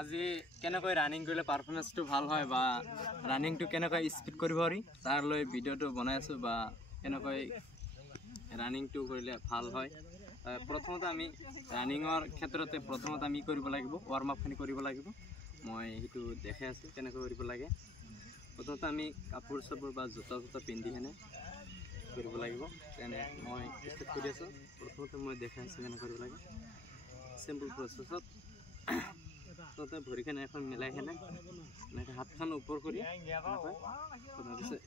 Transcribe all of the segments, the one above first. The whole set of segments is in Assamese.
আজি কেনেকৈ ৰানিং কৰিলে পাৰফৰ্মেন্সটো ভাল হয় বা ৰানিংটো কেনেকৈ স্পীড কৰিব পাৰি তাৰ লৈ ভিডিঅ'টো বনাই আছোঁ বা কেনেকৈ ৰানিংটো কৰিলে ভাল হয়। প্ৰথমতে আমি ৰানিঙৰ ক্ষেত্ৰতে প্ৰথমতে আমি কৰিব লাগিব ৱাৰ্ম আপখিনি কৰিব লাগিব। মই সেইটো দেখাই আছোঁ কেনেকৈ কৰিব লাগে। প্ৰথমতে আমি কাপোৰ চাপোৰ বা জোতা পিন্ধি কেনে কৰিব লাগিব। তেনে মই ষ্টাৰ্ট কৰি আছোঁ। প্ৰথমতে মই দেখাই আছোঁ কেনেকৈ কৰিব লাগে। চিম্পল প্ৰচেছত প্ৰথমতে ভৰিখন এখন মিলাই কেনে এনেকৈ হাতখন ওপৰ কৰি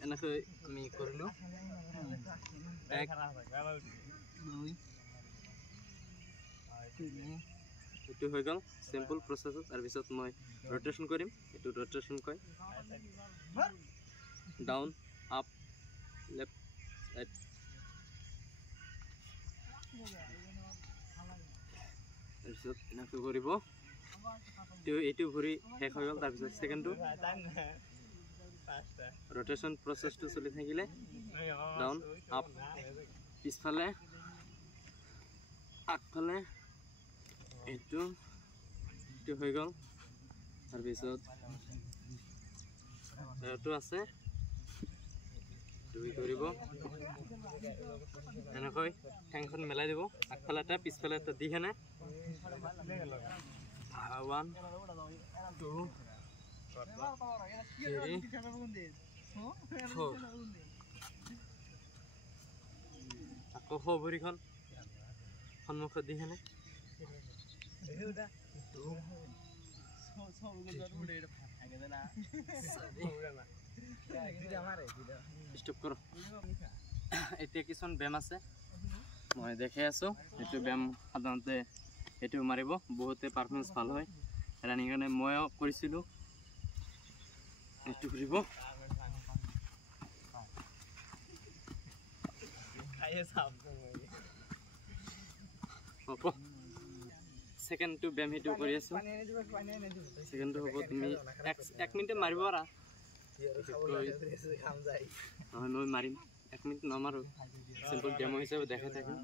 এনেকৈ আমি কৰিলোঁ। এইটো হৈ গ'ল চিম্পল প্ৰচেছত। তাৰপিছত মই ৰ'টেশ্যন কৰিম। এইটো ৰ'টেশ্যন কয়। Down up left right. তাৰপিছত এনেকৈ কৰিব। এইটো ভৰি শেষ হৈ গ'ল। তাৰপিছত ছেকেণ্ডটো ৰ'টেশ্যন প্ৰচেছটো চলি থাকিলে ডাউন আপ পিছফালে আগফালে এইটো হৈ গ'ল। তাৰপিছত এইটো আছে দুই কৰিব এনেকৈ ঠেংখন মেলাই দিব। আগফালে এটা পিছফালে এটা দি কেনে 1 2 3 4 আকৌ ভৰিখন সন্মুখত দি কেনে ষ্টপ কৰ। এতিয়া কিছুমান ব্যায়াম আছে মই দেখাই আছোঁ। সেইটো ব্যায়াম সাধাৰণতে সেইটো মাৰিব বহুতে পাৰফৰ্মেন্স ভাল হয় ৰানিং কাৰণে। ময়ো কৰিছিলোঁ। এইটো কৰিব ছেকেণ্ডটো ব্যায়াম সেইটো কৰি আছোঁ। ছেকেণ্ডটো হ'ব তুমি 1 মিনিটে মাৰিব পাৰা। মই মাৰিম 1 মিনিট নমাৰোঁ। চিম্পল ডেমো হিচাপে দেখাই থাকিম।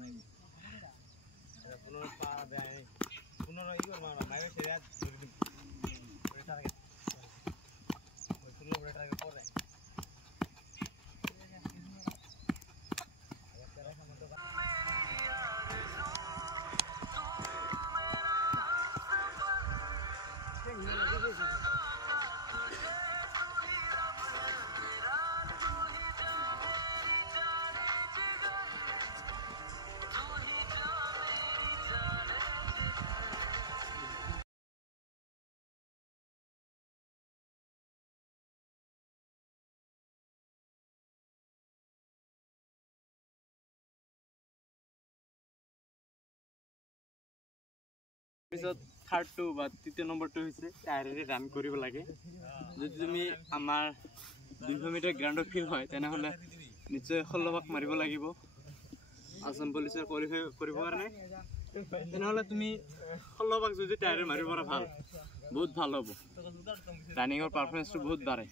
তাৰপিছত থাৰ্ডটো বা তৃতীয় নম্বৰটো হৈছে টায়াৰেৰে ৰান কৰিব লাগে। যদি তুমি আমাৰ 200 মিটাৰ গ্ৰাউণ্ডত ফিল হয় তেনেহ'লে নিশ্চয় 16 পাক মাৰিব লাগিব আসাম পুলিচৰ কৰিব কাৰণে। তেনেহ'লে তুমি 16 পাক যদি টায়াৰে মাৰিব পাৰা ভাল বহুত ভাল হ'ব। ৰানিঙৰ পাৰফৰ্মেন্সটো বহুত বাঢ়ে।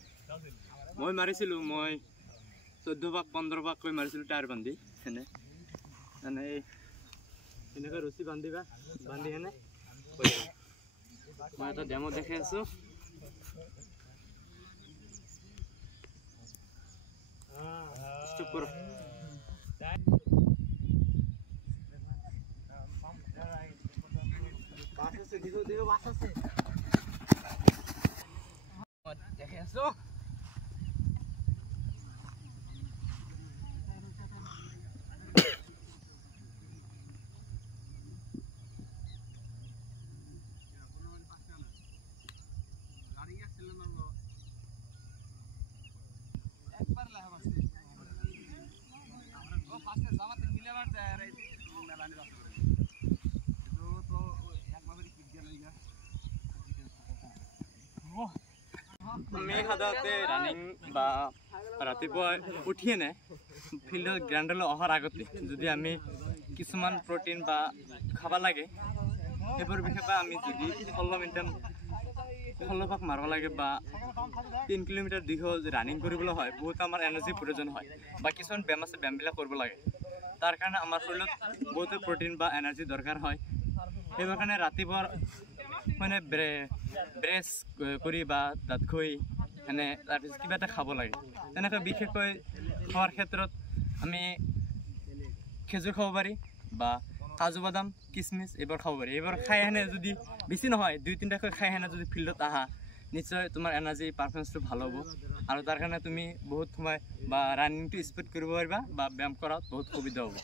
মই মাৰিছিলোঁ। মই 14 পাক 15 পাককৈ মাৰিছিলোঁ টায়াৰ বান্ধি এনেকৈ ৰছী বান্ধি কেনে মই এটা ডেমো দেখাই আছোঁ। ষ্টপ কৰ। দেখাই আছোঁ। আমি সাধাৰণতে ৰানিং বা ৰাতিপুৱা উঠিয়েনে ফিল্ডত গ্ৰাউণ্ডলৈ অহাৰ আগতে যদি আমি কিছুমান প্ৰটিন বা খাব লাগে সেইবোৰ বিশেষকৈ আমি যদি 16 পাক মাৰিব লাগে বা 3 কিলোমিটাৰ দীঘল ৰানিং কৰিবলৈ হয় বহুত আমাৰ এনাৰ্জিৰ প্ৰয়োজন হয় বা কিছুমান ব্যায়াম আছে ব্যায়ামবিলাক কৰিব লাগে। তাৰ কাৰণে আমাৰ শৰীৰত বহুতো প্ৰটিন বা এনাৰ্জি দৰকাৰ হয়। সেইবোৰ কাৰণে ৰাতিপুৱা মানে ব্ৰেছ কৰি বা দাঁত খৈ মানে তাৰপিছত কিবা এটা খাব লাগে। তেনেকৈ বিশেষকৈ খোৱাৰ ক্ষেত্ৰত আমি খেজুৰ খাব পাৰি বা কাজু বাদাম কিচমিচ এইবোৰ খাব পাৰি। এইবোৰ খাই সেনে যদি বেছি নহয় 2-3টাকৈ খাই সেনে যদি ফিল্ডত আহা নিশ্চয় তোমাৰ এনাৰ্জি পাৰফৰ্মেঞ্চটো ভাল হ'ব আৰু তাৰ কাৰণে তুমি বহুত সময় বা ৰানিংটো স্পীড কৰিব পাৰিবা বা ব্যায়াম কৰাত বহুত সুবিধা হ'ব।